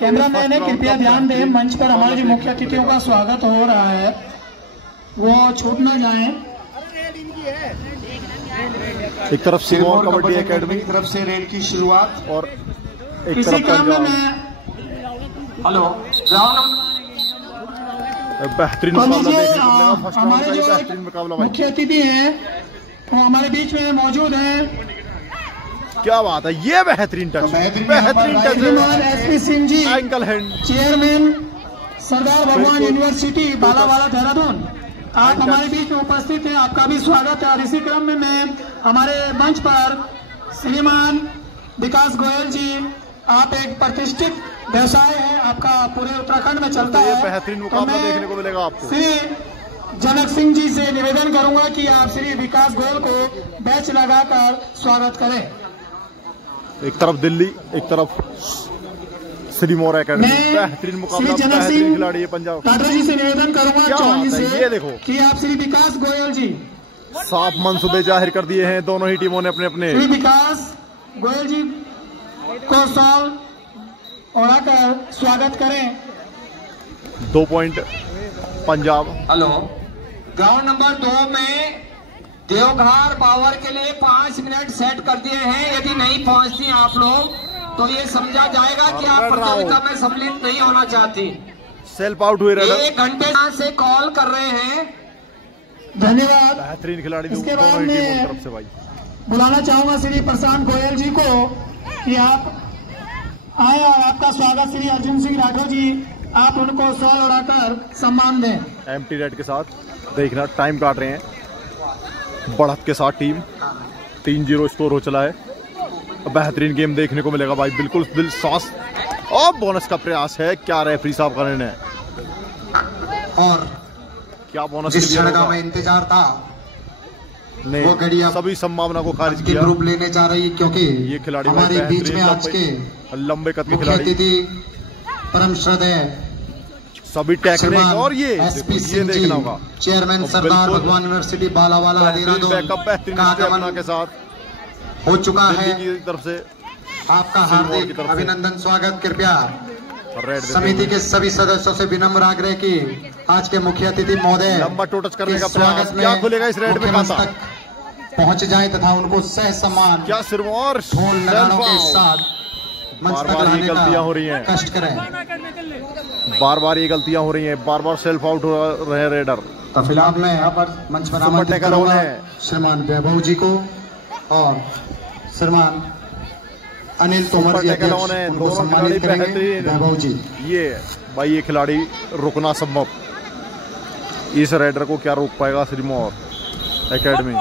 Cameraman है, कृपया ध्यान दें। मंच पर हमारे जो मुख्य अतिथियों का स्वागत हो रहा है वो छूट न जाए। एक तरफ सिरमौर कबड्डी एकेडमी की तरफ से रेड की शुरुआत और इसी क्रम में मैं हेलो बेहतरीन हमारे जो मुख्य अतिथि हैं वो हमारे बीच में मौजूद हैं। क्या बात है, ये बेहतरीन टच, बेहतरीन touch. SP Singh ji, ankle hand, chairman सरदार भगवान यूनिवर्सिटी बालावाला देहरादून, आप हमारे बीच में उपस्थित हैं, आपका भी स्वागत है। और इसी क्रम में मैं हमारे मंच पर श्रीमान विकास गोयल जी, आप एक प्रतिष्ठित व्यवसाय है, आपका पूरे उत्तराखंड में चलता है। बेहतरीन मुकाबला देखने को मिलेगा आपको। श्री जनक सिंह जी से निवेदन करूंगा कि आप श्री विकास गोयल को बैच लगाकर स्वागत करें। एक तरफ दिल्ली, एक तरफ सिरमौर एकेडमी, बेहतरीन मुकाबला, बेहतरीन खिलाड़ी है पंजाब। टाटा जी से निवेदन करूंगा चौहान से, ये देखो कि आप श्री विकास गोयल जी साफ मंसूबे जाहिर कर दिए हैं दोनों ही टीमों ने अपने अपने। श्री विकास गोयल जी को सॉल ओढ़ाकर स्वागत करें। 2 point Punjab. Hello, ground number 2 में देवघर पावर के लिए 5 मिनट सेट कर दिए हैं। यदि नहीं पहुंचती आप लोग तो ये समझा जाएगा कि आप प्रतियोगिता में सम्मिलित नहीं होना चाहती। सेल्फ आउट हुए, 1 घंटे से कॉल कर रहे हैं। धन्यवाद। बेहतरीन खिलाड़ी इसके बाद में तरफ से भाई बुलाना चाहूंगा श्री प्रशांत गोयल जी को कि आप आए और आपका स्वागत श्री अर्जुन सिंह राठौर जी, आप उनको सॉल उड़ाकर सम्मान दें। एम्प्टी रेड के साथ देखना, टाइम काट रहे हैं। बढ़त के साथ टीम 3-0 स्कोर हो चला है। बेहतरीन गेम देखने को मिलेगा भाई, बिल्कुल दिल सांस। और बोनस का प्रयास है, क्या रेफरी साहब का निर्णय और क्या बोनस जिस क्षण का मैं इंतजार था नहीं, वो घड़ी सभी संभावना को खारिज किया। रूप लेने जा रही, क्योंकि ये खिलाड़ी हमारे बीच में आज के लंबे कद के खिलाड़ी, परम श्रद्धेय सभी टेक्निक। और ये देखना होगा चेयरमैन सरदार भगवान यूनिवर्सिटी बालावाला देहरादून का आगमन के साथ हो चुका है। की तरफ से आपका हार्दिक अभिनंदन, स्वागत। कृपया समिति के सभी सदस्यों से विनम्र आग्रह की आज के मुख्य अतिथि महोदय लंबा टोटच करने का प्रयास, क्या खुलेगा इस रेड में खाता पहुंच जाए तथा उनको सह सम्मान क्या सिरमौर ढोल नगाड़ों के साथ बार-बार ये गलतियां हो रही हैं, कष्ट करें। बार-बार ये गलतियां हो रही हैं, बार-बार सेल्फ आउट हो रहे हैं रेडर। तो फिलहाल मैं यहाँ पर मंच पर आमंत्रित करूंगा श्रीमान वैभव जी को और श्रीमान अनिल तोमर जी, उनको सम्मानित करेंगे। वैभव जी, ये भाई ये खिलाड़ी रुकना संभव, इस रेडर को क्या रोक पाएगा सिरमौर एकेडमी।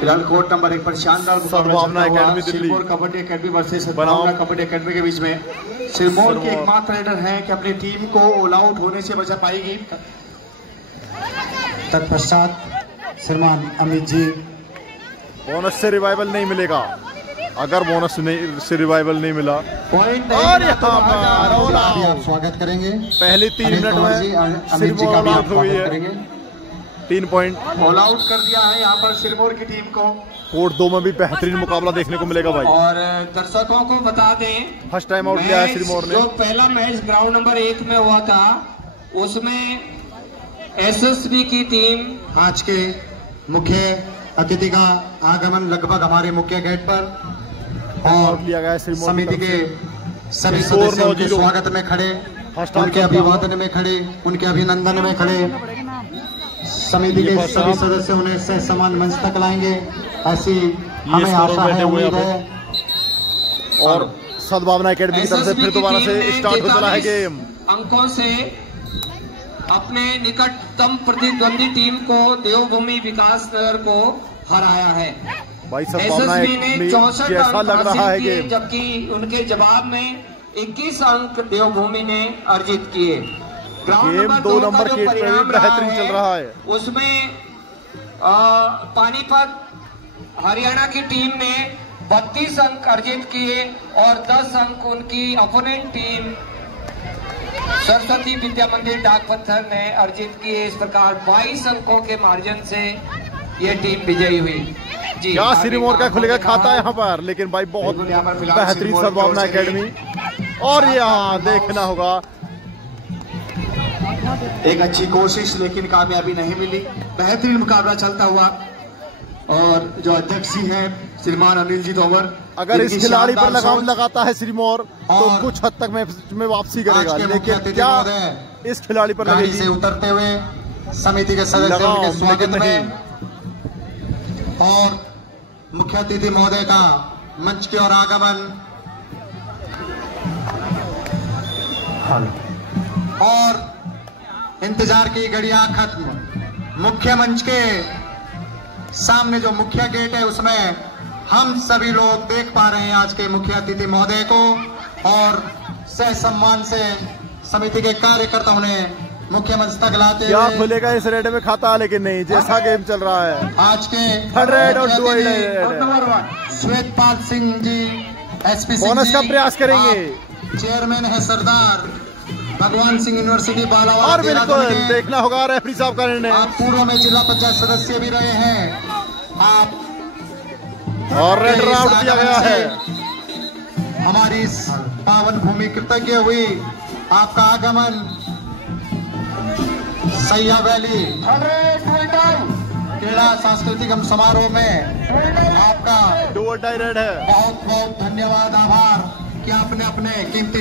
फिलहाल कोर्ट नंबर 1 पर शानदार सद्भावना academy Delhi, Sirmaur kabaddi academy versus सद्भावना कबड्डी एकेडमी के बीच में सिरमौर के एकमात्र रेडर हैं कि अपनी टीम को ऑल आउट होने से बचा पाएगी। तत्पश्चात श्रीमान अमित जी, बोनस से रिवाइवल नहीं मिलेगा। अगर बोनस से रिवाइवल नहीं मिला पॉइंट और यहाँ पर आप स्वागत करेंगे। पहले 3 मिनट में सिरमौर ऑल आउट हुई है, 3 पॉइंट ऑल आउट कर दिया है यहाँ पर सिरमौर की टीम को। कोर्ट 2 में भी बेहतरीन मुकाबला देखने को मिलेगा भाई। और दर्शकों को बता दें, फर्स्ट टाइम आउट लिया है सिरमौर ने। जो पहला मैच ग्राउंड नंबर 1 में हुआ था उसमें एसएसबी की टीम, आज के मुख्य अतिथि का आगमन लगभग हमारे मुख्य गेट पर और लिया गया समिति के सभी सदस्य उनके स्वागत में खड़े, उनके अभिवादन में खड़े, उनके अभिनंदन में खड़े। समिति के सभी सदस्य उन्हें सह समान मंच तक लाएंगे, ऐसी हमें आशा है, उम्मीद है। और सद्भावना एकेडमी की तरफ से फिर दोबारा से स्टार्ट हो चला है गेम। अंकों से अपने निकटतम प्रतिद्वंदी टीम को देवभूमि विकास नगर को हराया है। भाई एसएसबी ने 64 अंक लग रहा है गेम, जबकि उनके जवाब में 21 अंक देवभूमि ने अर्जित किए। गेम 2 नंबर के बेहतरीन चल रहा है। उसमें पानीपत हरियाणा की टीम ने 32 अंक अर्जित किए और 10 अंक उनकी अपोनेंट टीम सरस्वती विद्या मंदिर डाकपत्थर ने अर्जित किए। इस प्रकार 22 अंकों के मार्जिन से ये टीम विजयी हुई। क्या सिरमौर का खुलेगा खाता यहाँ पर, लेकिन भाई बहुत बेहतरीन सद्भावना एकेडमी और यहाँ देखना होगा एक अच्छी कोशिश लेकिन कामयाबी नहीं मिली। बेहतरीन मुकाबला चलता हुआ और जो अध्यक्ष जी हैं श्रीमान अनिल जी तोमर, अगर इस खिलाड़ी पर लगाम लगाता है सिरमौर तो कुछ हद तक में वापसी करेगा, लेकिन क्या इस खिलाड़ी पर गाड़ी से उतरते हुए समिति के सदस्यों के स्वागत में और मुख्य अतिथि महोदय का मंच की ओर आगमन और इंतजार की घड़ियां खत्म। मुख्य मंच के सामने जो मुख्य गेट है उसमें हम सभी लोग देख पा रहे हैं आज के मुख्य अतिथि महोदय को और सह सम्मान से समिति के कार्यकर्ताओं ने मुख्य मंच तक लाते क्या खुलेगा इस रेड में खाता, लेकिन नहीं, जैसा गेम चल रहा है आज के 100 और 200 श्वेतपाल सिंह जी एसपी बोनस का प्रयास करेंगे। चेयरमैन है सरदार भगवान सिंह यूनिवर्सिटी बालावाला और बिल्कुल देखना होगा रेफरी साहब का निर्णय। आप पूर्व में जिला पंचायत सदस्य भी रहे हैं आप, और रेड आउट दिया गया है। हमारी इस पावन भूमि कृतज्ञ हुई आपका आगमन सैया वैली क्रीड़ा सांस्कृतिक समारोह में आपका 2 रेड है। बहुत बहुत धन्यवाद, आभार कि आपने अपने कीमती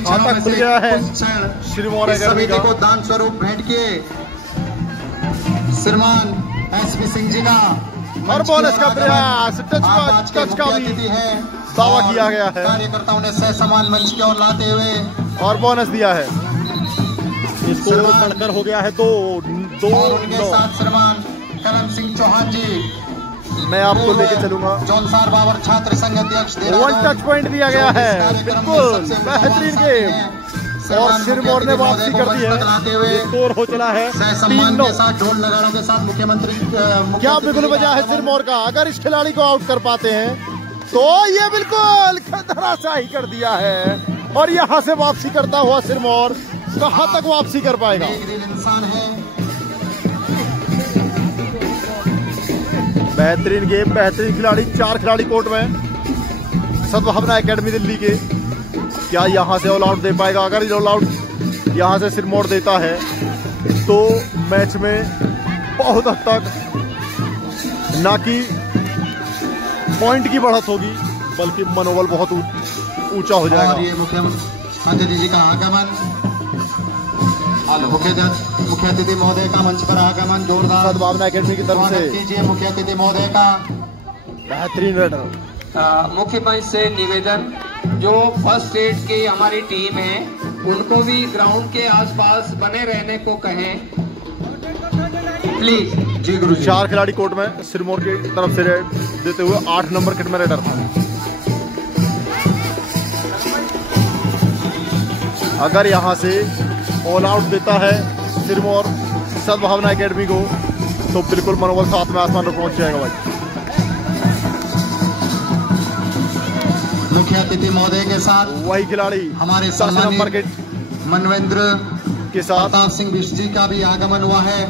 समिति को दान स्वरूप भेंट किए। श्रीमान एसपी सिंह जी का और बोनस का प्रयास टच का भी दावा किया गया है। कार्यकर्ताओं ने सह समान मंच की ओर लाते हुए और बोनस दिया है। इसको बढ़कर हो गया है 2 उनके साथ श्रीमान करम सिंह चौहान जी, मैं आपको लेके चलूंगा। जौनसार बाबर छात्र संघ अध्यक्ष 1 टच पॉइंट दिया गया है। बिल्कुल बेहतरीन गेम और सिरमौर ने वापसी कर दी है। स्कोर हो चला है 3-9 के साथ ढोल नगाड़ा के साथ मुख्यमंत्री क्या बिल्कुल वजह है सिरमौर का। अगर इस खिलाड़ी को आउट कर पाते हैं तो ये बिल्कुल धराशायी कर दिया है और यहाँ से वापसी करता हुआ सिरमौर कहाँ तक वापसी कर पाएगा। इंसान है। बेहतरीन गेम, बेहतरीन खिलाड़ी, 4 खिलाड़ी कोर्ट में। सद्भावना एकेडमी दिल्ली के क्या यहाँ से ऑल आउट दे पाएगा। अगर ऑल आउट यहाँ से सिरमौर देता है तो मैच में बहुत हद तक ना कि पॉइंट की बढ़त होगी बल्कि मनोबल बहुत ऊंचा हो जाएगा। और ये मुख्यमंत्री अतिथि जी का आगमन, मुख्य अतिथि महोदय का मंच पर आगमन जोरदार सद्भावना एकेडमी की तरफ से कीजिए। मुख्य अतिथि महोदय का बेहतरीन रेडर। मुख्य मंच से निवेदन, जो फर्स्ट एड की हमारी टीम है उनको भी ग्राउंड के आसपास बने रहने को कहें प्लीज। जी गुरु। 4 खिलाड़ी कोर्ट में सिरमौर की तरफ से रेड देते हुए 8 नंबर किट में रेडर। अगर यहाँ से ऑल आउट देता है सिरमौर सद्भावना एकेडमी को तो बिल्कुल मनोबल साथ में आसमान पर पहुंच जाएगा भाई। मुख्य अतिथि महोदय के साथ वही खिलाड़ी हमारे 10 नंबर के मनवेंद्र के साथ प्रताप सिंह बिष्ट जी का भी आगमन हुआ है।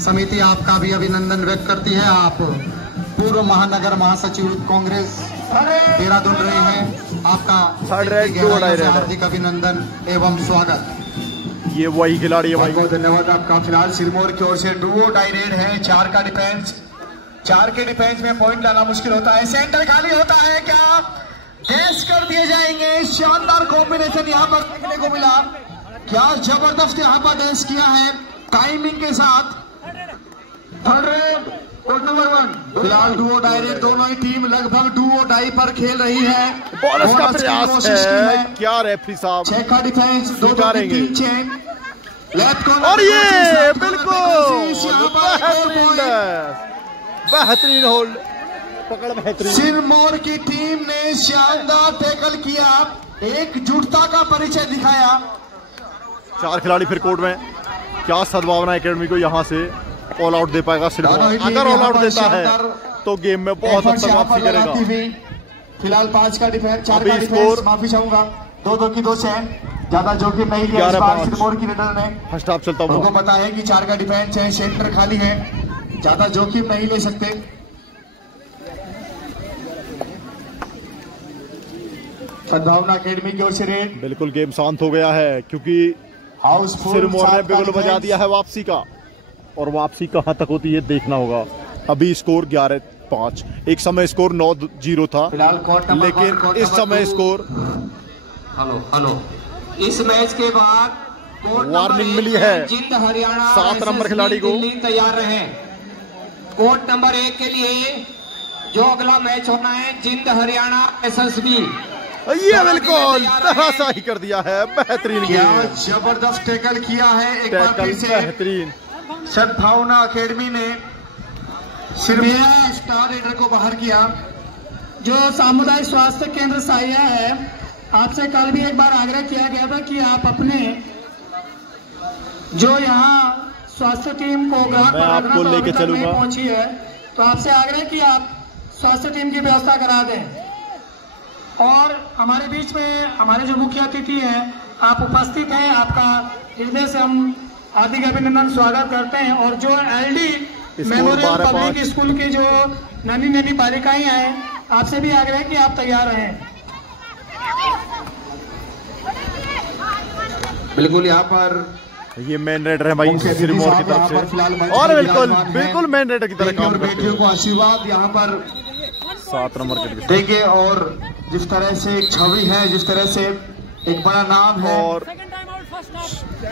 समिति आपका भी अभिनंदन व्यक्त करती है। आप पूर्व महानगर महासचिव कांग्रेस देहरादून रहे हैं। आपका हार्दिक अभिनंदन एवं स्वागत। ये वही खिलाड़ी है भाई। बहुत धन्यवाद आपका। फिलहाल सिरमौर की ओर से डुओ डाई रेड है। 4 का डिफेंस, 4 के डिफेंस में पॉइंट लाना मुश्किल होता है। सेंटर खाली होता है, क्या डैश कर दिए जाएंगे। शानदार कॉम्बिनेशन यहाँ पर देखने को मिला। क्या जबरदस्त यहाँ पर डैश किया है टाइमिंग के साथ। कोर्ट नंबर 1 फिलहाल डुओ डाई रेड, दोनों ही टीम लगभग डुओ डाई पर खेल रही है। बोनस का प्रयास है। क्या रेफरी साहब 6 का डिफेंस, 2 3 चेन और ये बिल्कुल बेहतरीन होल्ड पकड़, बेहतरीन। सिरमौर की टीम ने शानदार टैकल किया, एकजुटता का परिचय दिखाया। 4 खिलाड़ी फिर कोर्ट में। क्या सद्भावना एकेडमी को यहाँ से ऑल आउट दे पाएगा सिरमौर। अगर ऑल आउट देता है तो गेम में बहुत हद तक वापसी करेगा। फिलहाल 5 का डिफेंस, 4 का डिफेंस, माफी चाहूंगा। 2-2 की 2 चेन, ज्यादा जोखिम नहीं लिया इस बार सिरमौर की रेडर ने। फर्स्ट हाफ चलता हुआ उनको पता है कि 4 का डिफेंस है, सेंटर खाली है, ज्यादा जोखिम नहीं ले सकते। सद्भावना अकेडमी की ओर से रेड। बिल्कुल गेम शांत हो गया है क्योंकि हाउसफुल सिरमौर ने बिगुल बजा दिया है वापसी का, और वापसी कहां तक होती है देखना होगा। अभी स्कोर 11-5, एक समय स्कोर 9-0 था, लेकिन इस समय स्कोर हेलो इस मैच के बाद वार्निंग मिली है जिंद हरियाणा 7 नंबर खिलाड़ी को। तैयार रहे कोर्ट नंबर 1 के लिए जो अगला मैच होना है जिंद हरियाणा एसएसबी। ये बिल्कुल तहसा ही कर दिया है, बेहतरीन गेम, जबरदस्त टैकल किया है एक बार टैकल फिर से बेहतरीन। सद्भावना अकेडमी ने सिर्फ स्टार रेडर को बाहर किया। जो सामुदायिक स्वास्थ्य केंद्र साहिया है, आपसे कल भी एक बार आग्रह किया गया था कि आप अपने जो यहाँ स्वास्थ्य टीम को ग्राहक मैं आपको लेके चलूंगा, पहुंची है, तो आपसे आग्रह कि आप स्वास्थ्य टीम की व्यवस्था करा दें। और हमारे बीच में हमारे जो मुख्य अतिथि हैं, आप उपस्थित हैं, आपका हृदय से हम हार्दिक अभिनंदन स्वागत करते हैं। और जो एलडी मेमोरियल पब्लिक स्कूल की जो नन्ही नन्ही बालिकाएं हैं, आपसे भी आग्रह कि आप तैयार रहें। बिल्कुल यहाँ पर ये मेन रेडर है भाई सिरमौर की तरफ से, और बिल्कुल मेन रेडर की तरह काम करते हैं। बेटियों को आशीर्वाद यहाँ पर 7 नंबर के देंगे, और जिस तरह से एक छवि है, जिस तरह से एक बड़ा नाम है, और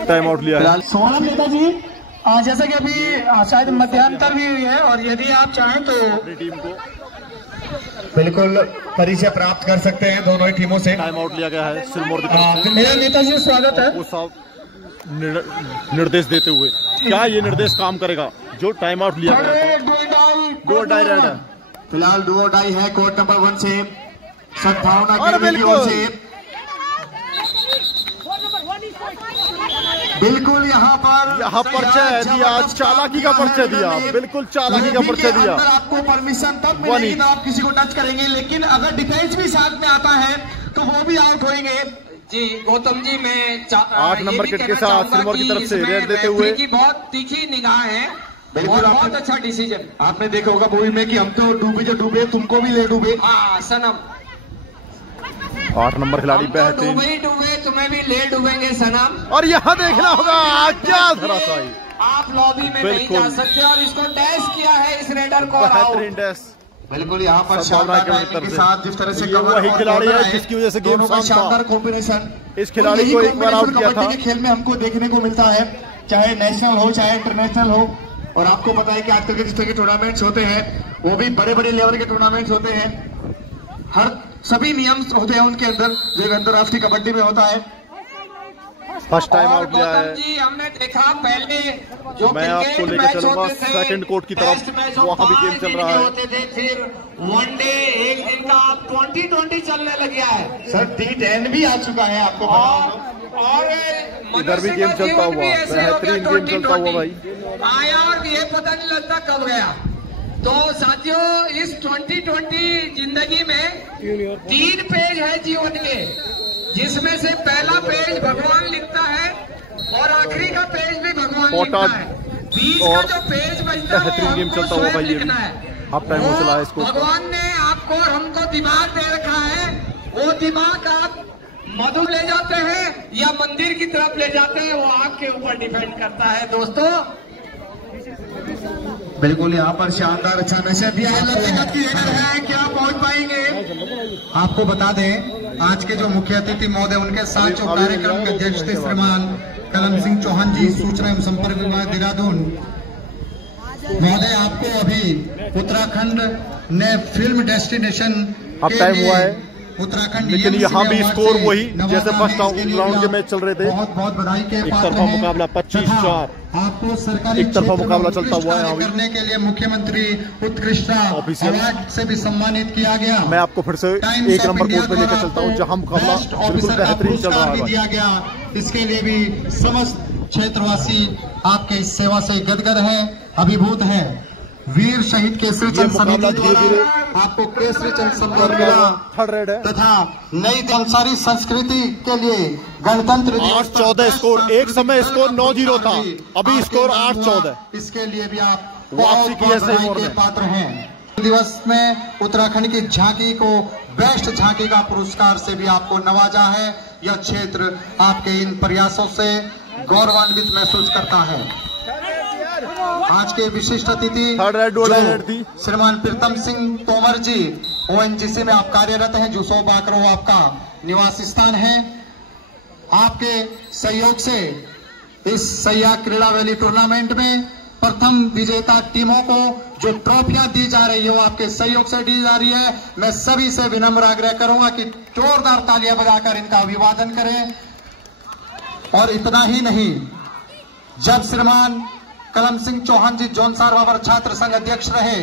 टाइम आउट लिया है सोनम नेताजी। जैसा कि अभी शायद मध्यांतर भी हुई है, और यदि आप चाहें तो टीम को बिल्कुल परिचय प्राप्त कर सकते हैं दोनों ही टीमों से। टाइम आउट लिया गया है सिरमौर की तरफ से। मेरा नेताजी स्वागत है। वो साहब निर्देश देते हुए, क्या ये निर्देश काम करेगा? जो टाइम आउट लिया गया था, 2 डाई रेड है फिलहाल, 2 डाई है कोर्ट नंबर 1 से सद्भावना की ओर से। बिल्कुल यहाँ पर परिचय दिया, चालाकी का परिचय दिया, बिल्कुल चालाकी का परिचय दिया। आपको परमिशन तब मिलेगी तो आप किसी को टच करेंगे, लेकिन अगर डिफेंस भी साथ में आता है तो वो भी आउट होंगे। जी गौतम जी, मैं 8 नंबर किट के साथ सिरमौर की तरफ से रेड देते हुए की बहुत तीखी निगाह है, बिल्कुल बहुत अच्छा डिसीजन। आपने देखा होगा मूवी में कि हम तो डूबे जो डूबे, तुमको भी ले डूबे। हाँ सनम, 8 नंबर खिलाड़ी बेहतरीन, डूबे तुम्हें भी ले डूबेंगे सनम। और यहाँ देखना होगा क्या धराशायी, आप लॉबी में नहीं जा सकते, और इसको डैश किया है इस रेडर को, बेहतरीन डैश। बिल्कुल यहाँ पर शानदार के साथ जिस तरह से वही खिलाड़ी है जिसकी वजह से गेम शानदार कॉम्बिनेशन। इस खिलाड़ी को एक बार आउट किया था। कबड्डी के खेल में हमको देखने को मिलता है, चाहे नेशनल हो चाहे इंटरनेशनल हो, और आपको पता है कि आजकल के जिस तरह के टूर्नामेंट्स होते हैं वो भी बड़े बड़े लेवल के टूर्नामेंट्स होते हैं। हर सभी नियम होते हैं उनके अंदर, जो अंतर्राष्ट्रीय कबड्डी में होता है। फर्स्ट टाइम आउट लिया है। जी हमने देखा पहले जो मैं आपको लेकर चलूंगा सेकंड कोर्ट की तरफ, वहां भी गेम चल रहा है। होते थे, फिर वनडे एक दिन का 2020 चलने लग गया है सर। T10 भी आ चुका है आपको, और इधर भी गेम चलता हुआ, बेहतरीन गेम चलता हुआ भाई आया, और ये पता नहीं लगता कब गया। तो साथियों, इस 2020 जिंदगी में 3 पेज है जीवन के, जिसमें से पहला पेज भगवान लिखता है और आखिरी का पेज भी भगवान लिखता है। बीच का जो पेज बचता है वो हमको स्वयं लिखना है। हाफ टाइम हो चला है इसको। भगवान ने आपको और हमको दिमाग दे रखा है, वो दिमाग आप मधु ले जाते हैं या मंदिर की तरफ ले जाते हैं, वो आपके ऊपर डिपेंड करता है दोस्तों। बिल्कुल यहाँ पर शानदार अच्छा मैसेज दिया है, क्या पहुंच पाएंगे? आपको बता दें आज के जो मुख्य अतिथि महोदय, उनके साथ जो कार्यक्रम के अध्यक्ष थे श्रीमान कलम सिंह चौहान जी, सूचना एवं संपर्क विभाग देहरादून महोदय, आपको अभी उत्तराखंड ने फिल्म डेस्टिनेशन टाइम हुआ है उत्तराखंड, लेकिन यहाँ भी स्कोर वही जैसे फर्स्ट राउंड के मैच चल रहे थे। बहुत बहुत बधाई के एक तरफा मुकाबला 25-4, आपको सरकारी एक तरफा मुकाबला चलता हुआ है। करने के लिए मुख्यमंत्री उत्कृष्टता अवार्ड से भी सम्मानित किया गया। मैं आपको फिर से 1 नंबर कोर्ट पे लेकर चलता हूँ, जहाँ मुकाबला बिल्कुल बेहतरीन चल रहा है। दिया गया, इसके लिए भी समस्त क्षेत्रवासी आपके इस सेवा से गदगद है, अभिभूत है। वीर शहीद केसरी चंद समिति द्वारा आपको केसरी चंद सम्मान मिला, थर्ड रेड है, तथा नई अंसारी संस्कृति के लिए गणतंत्र 8-14 स्कोर, एक समय स्कोर 9-0 था, अभी स्कोर 8-14। इसके लिए भी आप वापसी की है के पात्र हैं। दिवस में उत्तराखंड की झांकी को बेस्ट झांकी का पुरस्कार से भी आपको नवाजा है। यह क्षेत्र आपके इन प्रयासों से गौरवान्वित महसूस करता है। आज के विशिष्ट अतिथि श्रीमान प्रीतम सिंह तोमर जी, ONGC में आप कार्यरत हैं। जूसो बाकरो आपका निवास स्थान है। आपके सहयोग से इस सैया क्रीड़ा वैली टूर्नामेंट में प्रथम विजेता टीमों को जो ट्रॉफियां दी जा रही है वो आपके सहयोग से दी जा रही है। मैं सभी से विनम्र आग्रह करूंगा कि जोरदार तालियां बजाकर इनका अभिवादन करें। और इतना ही नहीं, जब श्रीमान कलम सिंह चौहान जी जौनसार बाबर छात्र संघ अध्यक्ष रहे,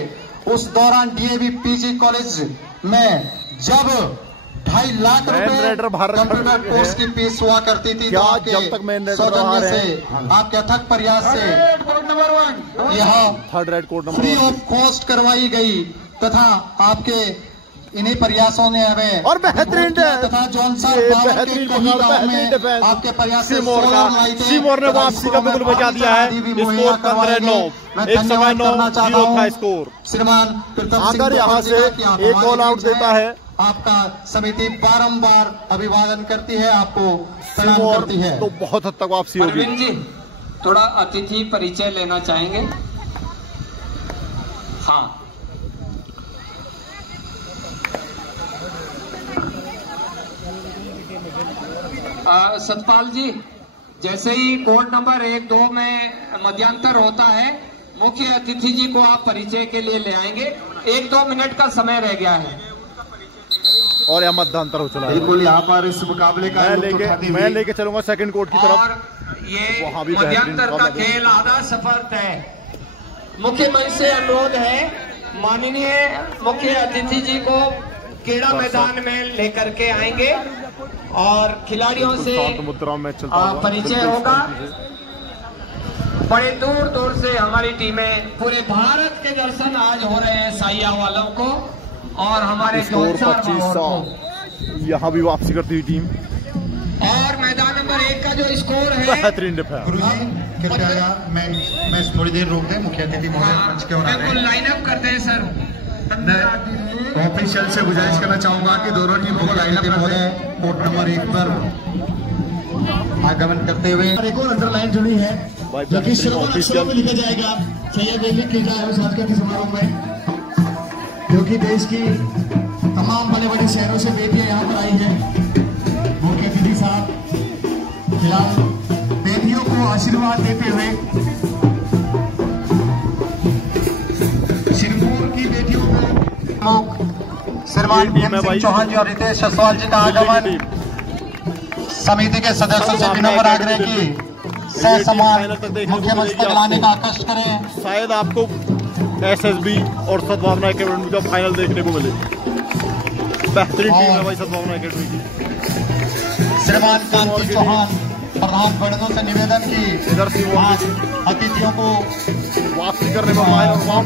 उस दौरान DAV PG कॉलेज में जब 2.5 लाख रुपए कंप्यूटर कोर्स की फीस हुआ करती थी, तो आपके सौजन्य से, आपके अथक प्रयास से यह फ्री ऑफ कॉस्ट करवाई गई तथा आपके इन्हीं प्रयासों ने हमें और बेहतरीन तथा जौनसार बाबर के कहीं गांव में आपके प्रयास से सिमोर ने वापसी का बिल्कुल बचा दिया है। स्कोर 15-9, एक समय 9-0 था स्कोर। श्रीमान प्रीतम सिंह अगर यहाँ से एक ऑल आउट देता है, आपका समिति बारंबार अभिवादन करती है, आपको प्रणाम करती है। तो बहुत हद तक वापसी होगी। अरविंद जी, थोड़ा अतिथि परिचय लेना चाहेंगे? हाँ, सतपाल जी, जैसे ही कोड नंबर 1-2 में मध्यांतर होता है, मुख्य अतिथि जी को आप परिचय के लिए ले आएंगे। 1-2 मिनट का समय रह गया है और यह मध्यांतर हो चला है। बिल्कुल, यहाँ पर इस मुकाबले का मैं लेके चलूंगा सेकंड कोर्ट की तरफ। और ये मध्यांतर का खेल आधा सफर तय। मुख्य मंच से अनुरोध है, माननीय मुख्य अतिथि जी को क्रीड़ा मैदान में लेकर के आएंगे और खिलाड़ियों से परिचय होगा। बड़े दूर दूर से हमारी टीमें, पूरे भारत के दर्शन आज हो रहे हैं साइया वालों को और हमारे जौनसार को। यहाँ भी वापसी करती हुई टीम। और मैदान नंबर 1 का जो स्कोर है, बेहतरीन डिफेंस। कृपया मैं थोड़ी देर रोक दें, मुख्य अतिथि मंच के बिल्कुल लाइन अप करते हैं सर। ऑफिशियल से गुजारिश करना चाहूंगा कि दोनों टीमों को लाइन अप करें। कोर्ट नंबर 1 पर आगमन करते हुए एक और अंडरलाइन जुड़ी है जो कि अक्षरों में लिखा जाएगा सैया वैली क्रीड़ा एवं सांस्कृतिक समारोह में, जो कि देश की तमाम बड़े बड़े शहरों से बेटियां यहाँ पर आई हैं। मुख्य अतिथि साहब फिलहाल बेटियों को आशीर्वाद देते हुए सिरमौर की बेटियों को श्रीमान सिंह चौहान जी और रितेश असवाल जी का आगमन समिति के सदस्यों से विनम्र आग्रह की सह समान मुख्यमंत्री तक लाने का कष्ट करें। शायद आपको SSB और सद्भावना एकेडमी का फाइनल देखने को मिले। बेहतरीन टीम है भाई सद्भावना एकेडमी की। श्रीमान कांति चौहान प्रधान बड़ों से निवेदन की अतिथियों को वापसी करने में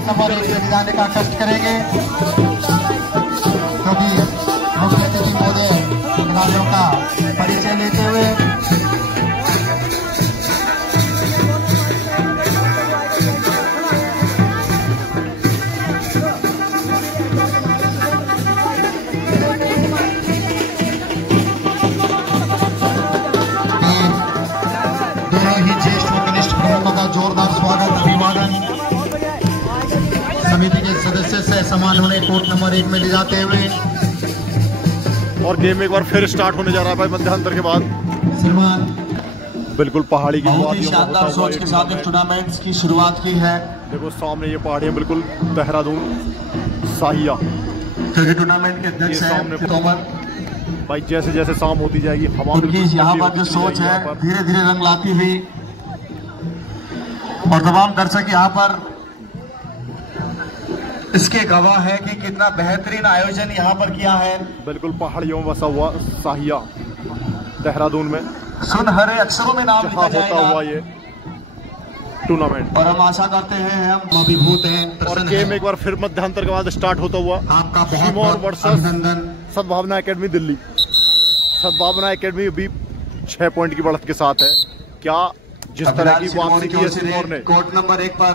नंबर 1 से दिलाने का कष्ट करेंगे, क्योंकि मुख्य अतिथि महोदय खिलाड़ियों का परिचय लेते हुए जोरदार स्वागत अभिवादन समिति के सदस्य से समान होने कोर्ट नंबर 1 में ले जाते हुए। और गेम एक बार फिर स्टार्ट होने जा रहा है भाई मध्यांतर के बाद। श्रीमान बिल्कुल पहाड़ी की बहुत ही शानदार सोच के साथ टूर्नामेंट की शुरुआत की है। देखो सामने ये पहाड़ियां, बिल्कुल देहरादून साहिया टूर्नामेंट के अध्यक्ष हैं तोमर भाई। जैसे जैसे शाम होती जाएगी हवा उनकी यहाँ पर जो सोच है धीरे धीरे रंग लाती हुई, और तमाम दर्शक यहाँ पर इसके गवाह है कि कितना बेहतरीन आयोजन यहाँ पर किया है। बिल्कुल पहाड़ियों में बसा हुआ साहिया देहरादून में सुनहरे अक्षरों में नाम लिखा जाएगा हुआ ये टूर्नामेंट। और हम आशा करते हैं, हम अभिभूत हैं। और गेम एक बार फिर मध्यांतर के बाद स्टार्ट होता हुआ। आपका बहुत अभिनंदन। सद्भावना एकेडमी दिल्ली। सद्भावना एकेडमी अभी 6 पॉइंट की बढ़त के साथ है। क्या जिस तरह की वापसी की है सिमोर ने, कोर्ट नंबर 1 पर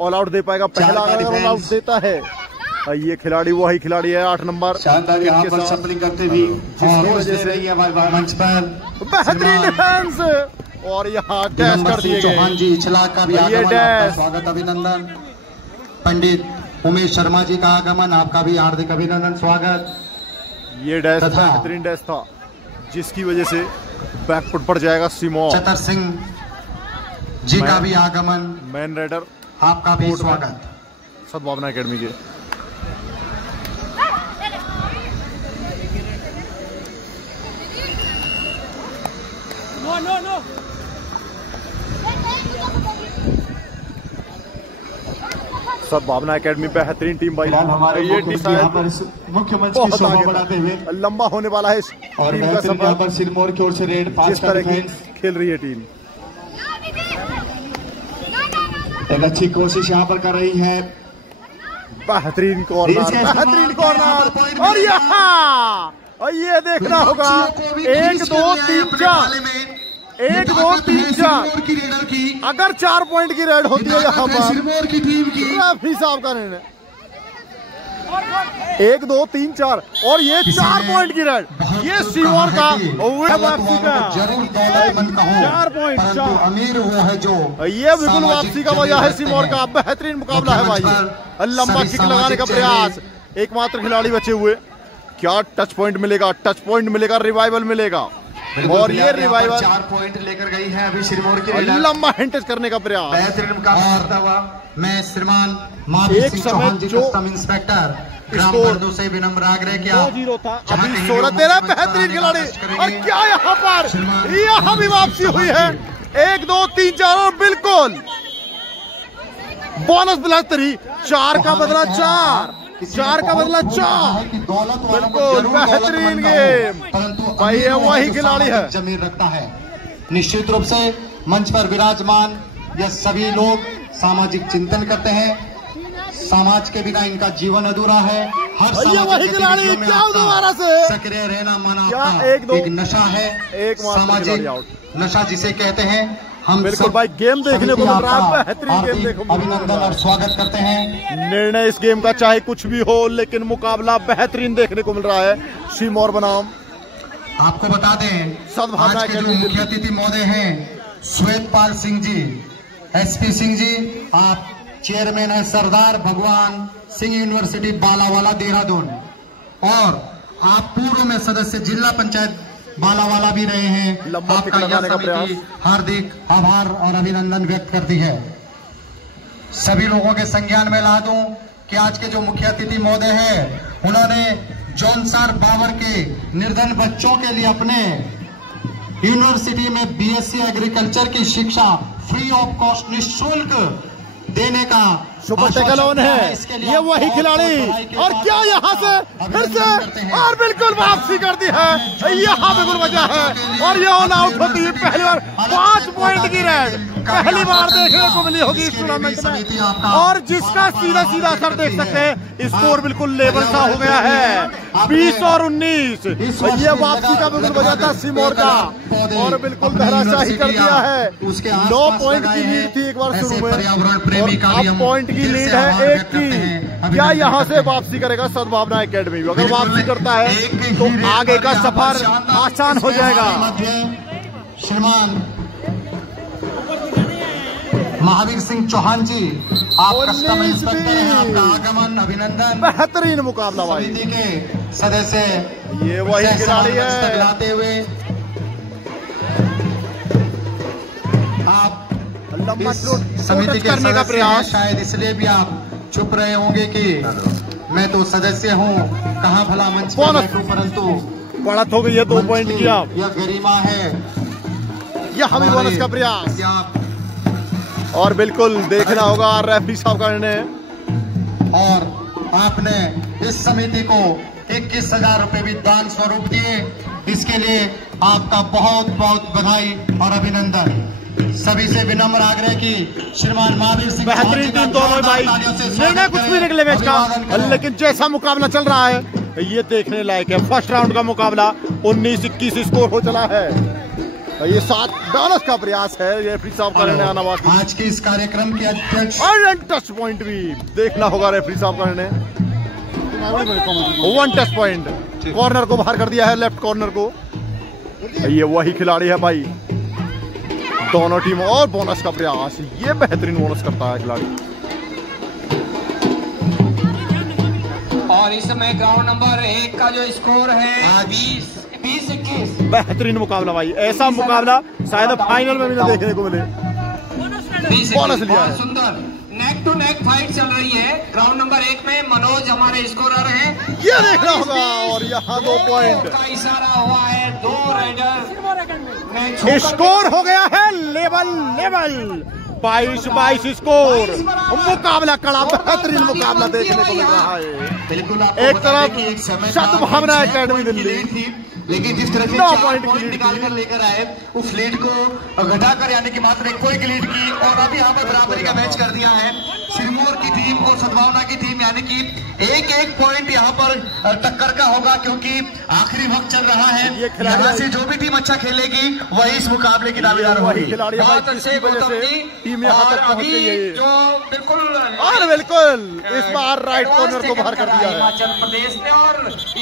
ऑल आउट दे पाएगा? पहला ऑल आउट देता है ये खिलाड़ी वही खिलाड़ी है 8 नंबर, शानदार यहाँ पर सप्लिंग करते भी जिसकी वजह से मंच पर बेहतरीन डिफेंस और यहाँ डैश कर दिए गए। चौहान जी इचला का भी आगमन, आपका स्वागत अभिनंदन। पंडित उमेश शर्मा जी का आगमन, आपका भी हार्दिक अभिनंदन स्वागत। ये डैश बेहतरीन डैश था जिसकी वजह से बैकफुट पड़ जाएगा सिमोर। चतर सिंह जी का भी आगमन, मैन राइडर, आपका भी स्वागत सद्भावना एकेडमी के। सद्भावना एकेडमी बेहतरीन टीम भाई। ये मुख्य मंच की शोभा बढ़ाते हुए लंबा होने वाला है और टीम का सफर। यहाँ पर सिरमौर की ओर से रेड 5 का डिफेंस खेल रही है टीम, एक अच्छी कोशिश यहाँ पर कर रही है। बेहतरीन कॉर्नर और यहाँ ये देखना होगा 1 2 3 4 1 2 3 4 अगर 4 पॉइंट की रेड होती है यहाँ पर सिरमौर की टीम की रेफरी साहब का निर्णय 1 2 3 4 और ये 4 पॉइंट की रेड, ये सिमोर का वापसी का जरूर दौलतमंद का हो 4 पॉइंट, परंतु अमीर वो है जो ये बिल्कुल वापसी का वजह है सिमोर का। बेहतरीन मुकाबला है भाई, लंबा किक लगाने का प्रयास, एकमात्र खिलाड़ी बचे हुए। क्या टच पॉइंट मिलेगा, टच पॉइंट मिलेगा, रिवाइवल मिलेगा और ये रिवाइवल 4 पॉइंट लेकर गई है अभी सिरमौर की। लंबा हिंटेज करने का प्रयास, बेहतरीन मुकाबला करता हुआ मैं श्रीमान महावीर सिंह चौहान जी कस्टम इंस्पेक्टर ग्राम बर्दू से विनम्र आग्रह किया। 2-0 था, अभी 16-13 बेहतरीन खिलाड़ी और क्या यहाँ पर यहाँ भी वापसी हुई है 1 2 3 4 और बिल्कुल बोनस प्लस 3, 4 का बदला 4 का बदला 4। बिल्कुल बेहतरीन गेम, परंतु भाई ये वही खिलाड़ी है जमीन रखता है। निश्चित रूप से मंच पर विराजमान यह सभी लोग सामाजिक चिंतन करते हैं, समाज के बिना इनका जीवन अधूरा है। हर वही खिलाड़ी क्या दोबारा से सक्रिय रहना माना एक नशा है, एक सामाजिक नशा जिसे कहते हैं। हम बिल्कुल भाई गेम देखने को मिल रहा है, बेहतरीन गेम देखने को अभिनंदन और स्वागत करते हैं। निर्णय इस गेम का चाहे कुछ भी हो लेकिन मुकाबला बेहतरीन देखने को मिल रहा है सिमोर बनाम। आपको बता दें आज के जो मुख्य अतिथि महोदय हैं श्वेतपाल सिंह जी, एसपी सिंह जी, आप चेयरमैन है सरदार भगवान सिंह यूनिवर्सिटी बालावाला देहरादून और आप पूर्व में सदस्य जिला पंचायत बालावाला भी रहे हैं। आपका यह समिति हार्दिक आभार और अभिनंदन व्यक्त करती है। सभी लोगों के संज्ञान में ला दूं कि आज के जो मुख्य अतिथि महोदय हैं उन्होंने जौनसार बाबर के निर्धन बच्चों के लिए अपने यूनिवर्सिटी में बीएससी एग्रीकल्चर की शिक्षा फ्री ऑफ कॉस्ट निःशुल्क देने का सुपर है। ये वही खिलाड़ी और क्या यहाँ से फिर से और बिल्कुल वापसी कर दी है, यहाँ बिल्कुल वजह है और ये ऑल आउट होती है। पहली बार 5 पॉइंट की रेड पहली बार देखने को मिली होगी इस टूर्नामेंट में और जिसका सीधा सीधा असर देख सकते हैं, स्कोर बिल्कुल लेवल सा हो गया है 20 और 19। ये वापसी का बिल्कुल वजह था सिमोर का और बिल्कुल धराशाही कर दिया है। 9 पॉइंट की लीड थी एक बार शुरू में, अब पॉइंट की लीड है 1 की। क्या यहाँ से वापसी करेगा सद्भावना एकेडमी? अगर वापसी करता है तो आगे का सफर आसान हो जाएगा। श्रीमान महावीर सिंह चौहान जी, आप कस्टम इंस्पेक्टर हैं, आपका आगमन अभिनंदन। बेहतरीन मुकाबला भाई, समिति के सदस्य ये वही खिलाड़ी है लाते हुए आप लंबा समिति के करने का प्रयास, शायद इसलिए भी आप चुप रहे होंगे कि मैं तो सदस्य हूँ, कहाँ भला मंच पर बैठूं, परंतु बढ़त हो गई है 2 पॉइंट की। आप यह गरिमा है, यह हमें बोनस का प्रयास और बिल्कुल देखना होगा रेफरी साहब का निर्णय। और आपने इस समिति को 21,000 रुपए भी दान स्वरूप दिए, इसके लिए आपका बहुत बहुत बधाई और अभिनंदन। सभी से विनम्र आग्रह की श्रीमान महावीर सिंह, बेहतरीन टीम दोनों भाई, निर्णय कुछ भी निकले मैच का, लेकिन जैसा मुकाबला चल रहा है ये देखने लायक है। फर्स्ट राउंड का मुकाबला 19-21 स्कोर हो चला है। ये 7 बोनस का प्रयास है, रेफरी साहब का निर्णय आना बाकी। आज के इस कार्यक्रम के अध्यक्ष और टच पॉइंट भी देखना होगा रेफरी साहब का निर्णय। 1 टच पॉइंट। कॉर्नर को बाहर कर दिया है, लेफ्ट कॉर्नर को। ये वही खिलाड़ी है भाई, दोनों टीम। और बोनस का प्रयास, ये बेहतरीन बोनस करता है खिलाड़ी। और इस समय ग्राउंड नंबर 1 का जो स्कोर है 20-21। बेहतरीन मुकाबला भाई, ऐसा मुकाबला शायद फाइनल में भी ना देखने को मिले। बोनस लिया है। सुंदर नेक टू नेक फाइट चल रही है ग्राउंड नंबर 1 में। मनोज हमारे स्कोरर हैं, ये देखना होगा। और यहाँ 2 पॉइंट का इशारा हुआ है, 2 राइडर। स्कोर हो गया है लेवल 22-22 स्कोर। मुकाबला कड़ा, बेहतरीन मुकाबला देखने को मिल रहा है। बिल्कुल एक तरफ सद्भावना एकेडमी दिल्ली, लेकिन जिस तरह से 9 4 पॉइंट पॉइंट निकाल कर लेकर आए, उस लीड को घटाकर यानी कि मात्र 1 पॉइंट की लीड की, और अभी यहाँ पर बराबरी का मैच कर दिया है सिरमौर की टीम और सद्भावना की टीम। यानी कि 1-1 पॉइंट यहाँ पर टक्कर का होगा, क्योंकि आखिरी वक्त चल रहा है। यहाँ से जो भी टीम अच्छा खेलेगी वही इस मुकाबले की दावेदार होगी। बहुत अच्छे गौतम जी। टीम यहाँ तक पहुंच गई है जो बिल्कुल इस बार राइट कॉर्नर को बाहर कर दिया है हिमाचल प्रदेश ने, और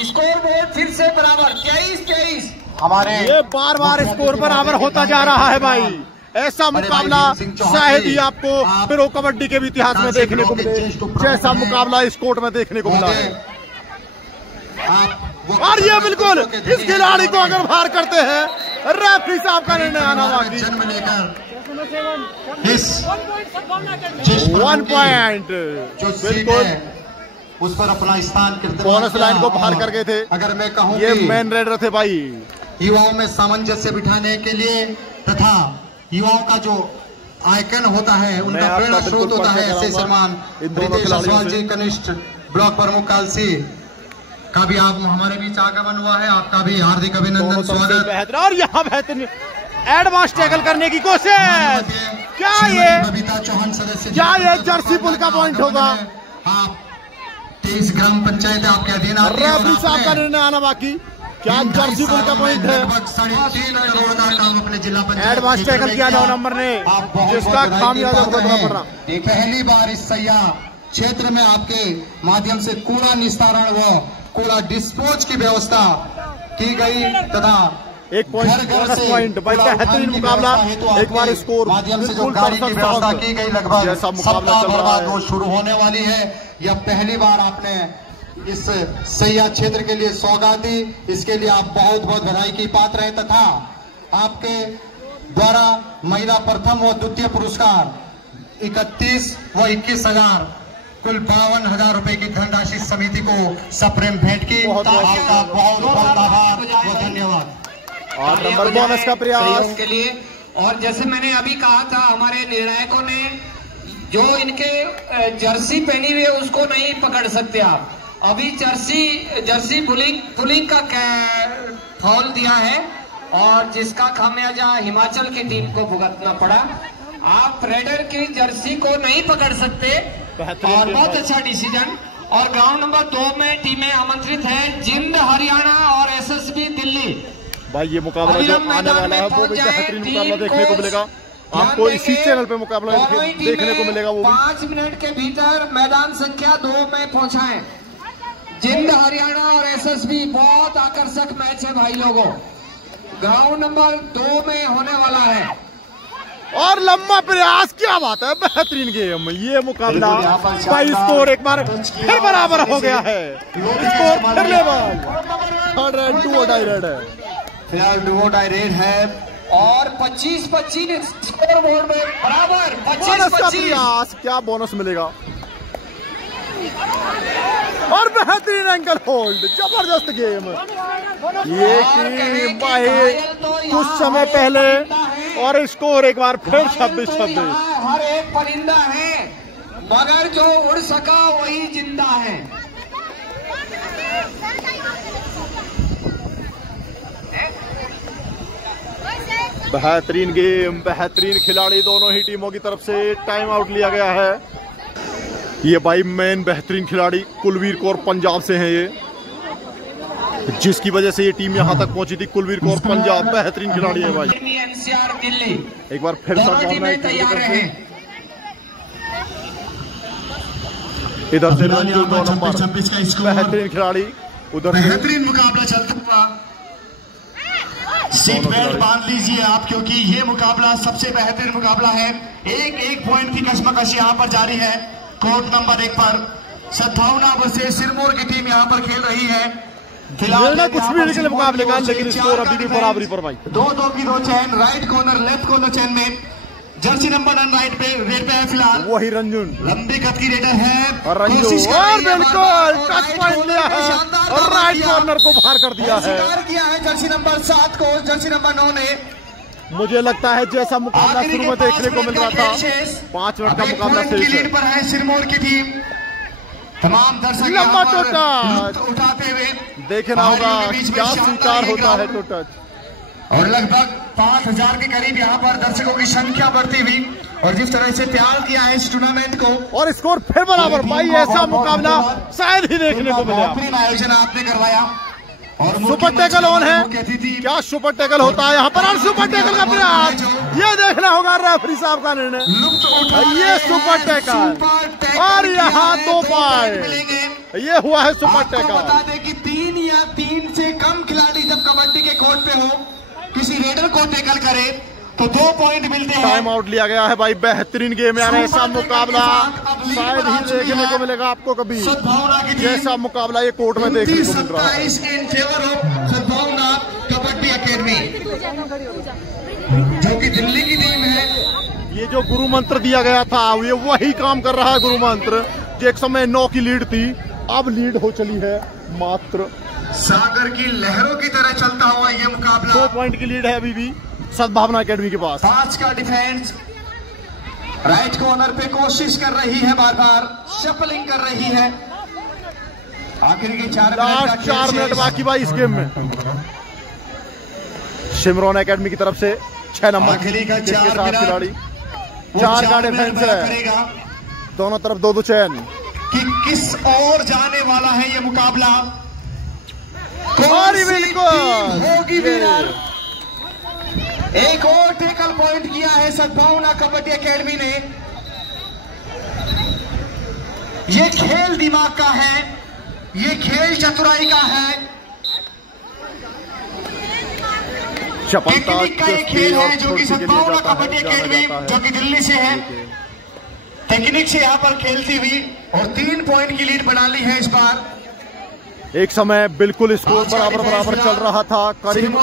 स्कोर बोर्ड फिर से बराबर 23-23। हमारे ये बार स्कोर बराबर होता जा रहा है भाई। ऐसा मुकाबला शायद ही आपको प्रो कबड्डी के भी इतिहास में देखने को मिले, जैसा मुकाबला इस कोर्ट में देखने को मिला है। और ये बिल्कुल इस खिलाड़ी को अगर बाहर करते हैं, रेफरी साहब का निर्णय आना बाकी। जन्म लेकर इस 1 पॉइंट जो सीट बिल्कुल है उस पर अपना स्थान कीर्तिमान बोनस लाइन को बाहर कर गए थे। अगर मैं कहूं ये कि मेन रेडर थे भाई। युवाओं में सामंजस्य बिठाने के लिए तथा युवाओं का जो आइकन होता है, उनका प्रेरणा स्रोत होता है, ऐसे सम्मान रितेश जायसवाल जी कनिष्ठ ब्लॉक प्रमुख कालसी का भी आप हमारे बीच आगमन हुआ है। आपका भी हार्दिक अभिनंदन, स्वागत। और यहाँ बेहतरीन एडवांस टैकल करने की कोशिश। क्या बबीता चौहान सदस्य, क्या ये जर्सी पुल का पॉइंट होगा? आप 23 ग्राम पंचायत आपके अधीन आती है। रेफरी साहब का निर्णय आना बाकी। क्या जर्सी पुल का पॉइंट है? लगभग 3.5 करोड़ का काम अपने जिला पंचायत एडवांस टैकल किया 9 नंबर ने, जिसका खामियाजा भुगतना पड़ रहा। पहली बार इस सैया क्षेत्र में आपके माध्यम से कूड़ा निस्तारण व कूड़ा डिस्पोज की व्यवस्था की गई, तथा 1 पॉइंट भाई, बेहतरीन मुकाबला। एक बार स्कोर माध्यम से जो गाड़ी की व्यवस्था की गई, लगभग सप्ताह भर बाद वो शुरू होने वाली है। यह पहली बार आपने इस सैया क्षेत्र के लिए सौगात दी, इसके लिए आप बहुत बहुत बधाई की पात्र हैं। तथा आपके द्वारा महिला प्रथम व द्वितीय पुरस्कार 31 व 21,000 कुल 52,000 रुपए की धनराशि समिति को सप्रेम भेंट की। आपका बहुत बहुत आभार व धन्यवाद। और नंबर बोनस का प्रयास के लिए। और जैसे मैंने अभी कहा था, हमारे निर्णायकों ने जो इनके जर्सी पहनी हुई है उसको नहीं पकड़ सकते आप। अभी जर्सी पुलिंग का फाउल दिया है, और जिसका खामियाजा हिमाचल की टीम को भुगतना पड़ा। आप रेडर की जर्सी को नहीं पकड़ सकते, और बहुत अच्छा डिसीजन। और ग्राउंड नंबर 2 में टीमें आमंत्रित है, जिंद हरियाणा और एसएसबी दिल्ली। भाई ये मुकाबला जो आने वाला है वो भी बेहतरीन मुकाबला देखने को मिलेगा आपको। इसी चैनल पे मुकाबला देखने को मिलेगा। वो 5 मिनट के भीतर मैदान संख्या 2 में पहुंचाएं। जिंद हरियाणा और एसएसबी, बहुत आकर्षक मैच है भाई लोगों। ग्राउंड नंबर 2 में होने वाला है। और लंबा प्रयास, क्या बात है, बेहतरीन गेम। ये मुकाबला भाई स्कोर एक बार फिर बराबर हो गया है। स्कोर फिर लेवल 2 डाई रेड है, फिलहाल 2 डाई रेड है। और 25-25 स्कोर बोर्ड में बराबर। 25-25 क्या बोनस मिलेगा? और बेहतरीन एंगल होल्ड, जबरदस्त गेम। ये टीम भाई कुछ समय पहले, और स्कोर एक बार फिर 26-26। हर एक परिंदा है, मगर जो उड़ सका वही जिंदा है। बेहतरीन गेम, बेहतरीन खिलाड़ी दोनों ही टीमों की तरफ से। टाइम आउट लिया गया है। ये भाई मेन बेहतरीन खिलाड़ी कुलवीर कौर पंजाब से हैं, ये जिसकी वजह से ये टीम यहाँ तक पहुंची थी। कुलवीर कौर पंजाब बेहतरीन खिलाड़ी है भाई। एनसीआर दिल्ली एक बार फिर टीमें तैयार हैं। इधर से 9 नंबर बेहतरीन खिलाड़ी, उधर बेहतरीन मुकाबला चलता हुआ। सीट बेल्ट बांध लीजिए आप, क्योंकि ये मुकाबला सबसे बेहतरीन मुकाबला है। एक पॉइंट की कशमकश यहाँ पर जारी है। कोर्ट नंबर 1 पर सद्भावना वर्सेस सिरमौर की टीम यहाँ पर खेल रही है। फिलहाल कुछ भी निकले मुकाबले का, लेकिन स्कोर अभी भी बराबरी पर भाई। 2-2 की 2 चैन, राइट कॉर्नर लेफ्ट कॉर्नर चैन में जर्सी नंबर 9 रेड पे है फिलहाल। वही रंजून लंबी कद की रेडर है और रंजून और बिल्कुल टच पॉइंट लिया है और राइट कॉर्नर को बाहर कर दिया है। किया है जर्सी नंबर 7 को जर्सी नंबर 9 ने। मुझे लगता है जैसा मुकाबला शुरू में देखने को मिल रहा था, 5 मिनट का मुकाबला की लीड पर है सिरमौर की टीम। तमाम दर्शक लंबा टच उठाते हुए देखना होगा क्या स्वीकार होता है टू टच। और लगभग 5000 के करीब यहाँ पर दर्शकों की संख्या बढ़ती हुई, और जिस तरह से तैयार किया है इस टूर्नामेंट को, और स्कोर फिर बराबर भाई। ऐसा मुकाबला शायद ही देखने को मिला। आयोजन आपने करवाया और सुपर टैकल ऑन है। क्या सुपर टैकल होता है यहाँ पर, और सुपर टैकल का प्रयास, ये देखना होगा रेफरी साहब का निर्णय। ये सुपर टैकल और यहाँ 2 पॉइंट, ये हुआ है सुपर टैकल। बता दें कि 3 या 3 से कम खिलाड़ी जब कबड्डी के कोर्ट पे हो, किसी रेडर को टैकल करे तो 2 पॉइंट मिलते हैं। टाइम आउट लिया गया है भाई। बेहतरीन गेम है, ऐसा मुकाबला शायद ही देखने को मिलेगा आपको कभी। जैसा मुकाबला ये कोर्ट में देखने को मिल रहा है। इन फेवर ऑफ सद्भावना कबड्डी एकेडमी, जो कि दिल्ली की टीम है। ये जो गुरु मंत्र दिया गया था, ये वही काम कर रहा है गुरु मंत्र। एक समय 9 की लीड थी, अब लीड हो चली है मात्र सागर की लहरों की तरह चलता हुआ ये मुकाबला। 2 पॉइंट की लीड है अभी भी सद्भावना एकेडमी के पास। 5 का डिफेंस, राइट कॉर्नर पे कोशिश कर रही है, बार बार शफलिंग कर रही है। आखिर के 4 मिनट बाकी भाई इस गेम में। सिमरौन एकेडमी की तरफ से 6 नंबर के 7 खिलाड़ी, 4 का डिफेंस है, दोनों तरफ 2-2 चैन। कि किस ओर जाने वाला है ये मुकाबला, और बिल्कुल होगी विनर। एक और टैकल पॉइंट किया है सद्भावना कबड्डी एकेडमी ने। ये खेल दिमाग का है, ये खेल चतुराई का है, टेक्निक का एक खेल है, जो कि सद्भावना कबड्डी एकेडमी जो कि दिल्ली से है, टेक्निक से यहाँ पर खेलती हुई और 3 पॉइंट की लीड बना ली है इस बार। एक समय बिल्कुल स्कोर बराबर चल रहा था, करीब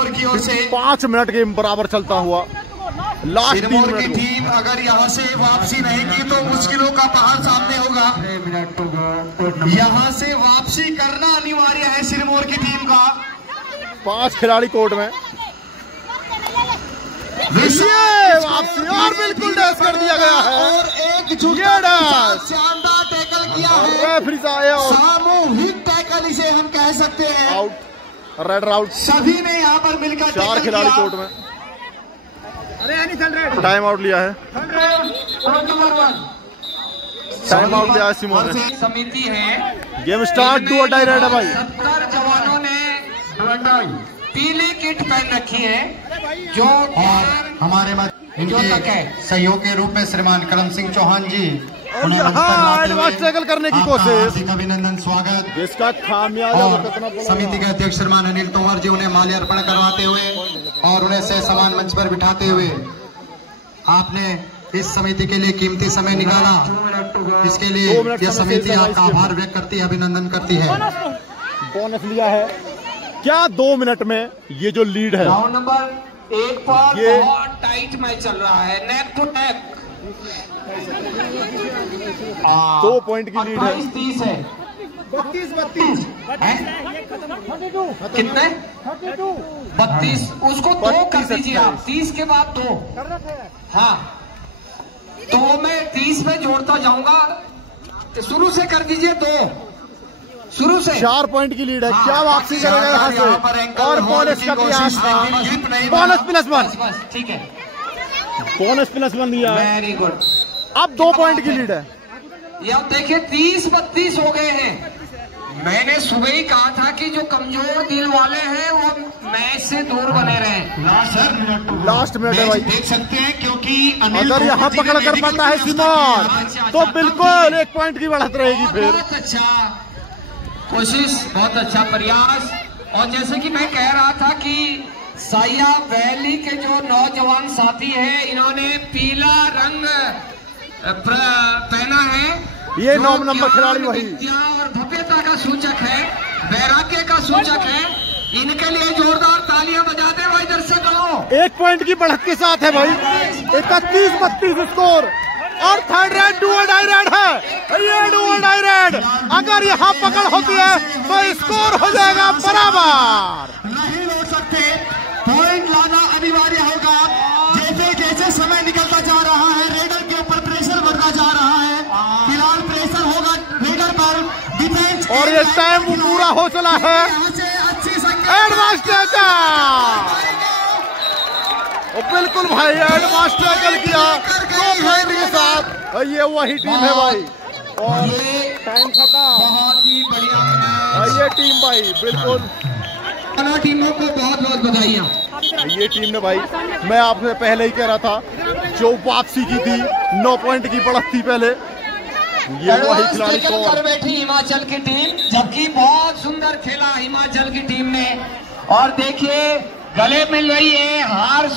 5 मिनट गेम बराबर चलता हुआ। लास्ट 3 मिनट की टीम अगर यहाँ से वापसी नहीं की तो मुश्किलों का पहाड़ सामने होगा। यहाँ से वापसी करना अनिवार्य है सिरमौर की टीम का। 5 खिलाड़ी कोर्ट में, ये वापसी और बिल्कुल डैश कर दिया गया है, और एक शानदार टैकल किया है रेफरी साहब। सामूहिक टैकल इसे हम कह सकते हैं। Out, red out. सभी ने यहाँ पर मिलकर 4 खिलाड़ी कोर्ट में। टाइम आउट लिया है, टाइम आउट लिया है सिमोन ने। समिति है, गेम स्टार्ट, 2 डाई रेड है भाई। 70 जवानों ने पीली किट पहन रखी है, जो हमारे इनके सहयोग के रूप में श्रीमान करम सिंह चौहान जी टैकल करने की कोशिश। अभिनंदन, स्वागत। जिसका खामियाजा समिति के अध्यक्ष श्रीमान अनिल तोमर जी उन्हें माल्यार्पण करवाते हुए और उन्हें से समान मंच पर बिठाते हुए आपने इस समिति के लिए कीमती समय निकाला, इसके लिए यह समिति आपका आभार व्यक्त करती है, अभिनंदन करती है। बोनस लिया है क्या 2 मिनट में ये जो लीड है। राउंड नंबर 1 पर ये बहुत टाइट मैच चल रहा है, नेक टू नेक। 2 पॉइंट की लीड है। 30 है, 32 कितने 32, उसको 2 कर दीजिए आप, 30 के बाद 2। हाँ, तो मैं 30 में जोड़ता जाऊंगा, शुरू से कर दीजिए 2, शुरू से। 4 पॉइंट की लीड है। क्या वापसी करेगा यहाँ से, और बोनस का प्रयास था, बोनस +1, ठीक है, बोनस +1 दिया। Very good. अब 2 पॉइंट की लीड है। ये देखिए 30-32 हो गए हैं। मैंने सुबह ही कहा था कि जो कमजोर दिल वाले हैं वो मैच से दूर बने रहे। लास्ट मिनट है भाई, देख सकते हैं क्योंकि अगर यहाँ पकड़ कर पाता है सिमोन तो बिल्कुल 1 पॉइंट की बढ़त रहेगी फिर। बहुत अच्छा कोशिश, बहुत अच्छा प्रयास। और जैसे कि मैं कह रहा था कि साया वैली के जो नौजवान साथी हैं, इन्होंने पीला रंग पहना है। ये 9 नंबर खिलाड़ी वही और भव्यता का सूचक है, वैराग्य का सूचक है। इनके लिए जोरदार तालियां बजाते हैं भाई दर्शकों। 1 पॉइंट की बढ़त के साथ है भाई, 31-32 स्कोर। और थर्ड रेड डू और डाई रेड है, ये डू और डाई रेड। अगर यहाँ पकड़ होती है तो स्कोर हो जाएगा बराबर। नहीं लौट सकते, पॉइंट लाना अनिवार्य होगा। जैसे जैसे समय निकलता जा रहा है, रेडर के ऊपर प्रेशर बढ़ता जा रहा है। फिलहाल प्रेशर होगा रेडर पर, डिफेंस। और ये टाइम पूरा हो चला है। एडवांस टैकल, बिल्कुल भाई एडवांस टैकल किया 2 पॉइंट के साथ। ये वही टीम है भाई, और टाइम खत्म। बहुत ही बढ़िया ये टीम भाई बिल्कुल, दोनों टीमों को बहुत बहुत बधाइयाँ। ये टीम ने भाई, मैं आपसे पहले ही कह रहा था, जो वापसी की थी 9 पॉइंट की बढ़त थी पहले, ये वही खिलाड़ी कर बैठी हिमाचल की टीम, जबकि बहुत सुंदर खेला हिमाचल की टीम ने। और देखिए गले मिल रही है हार।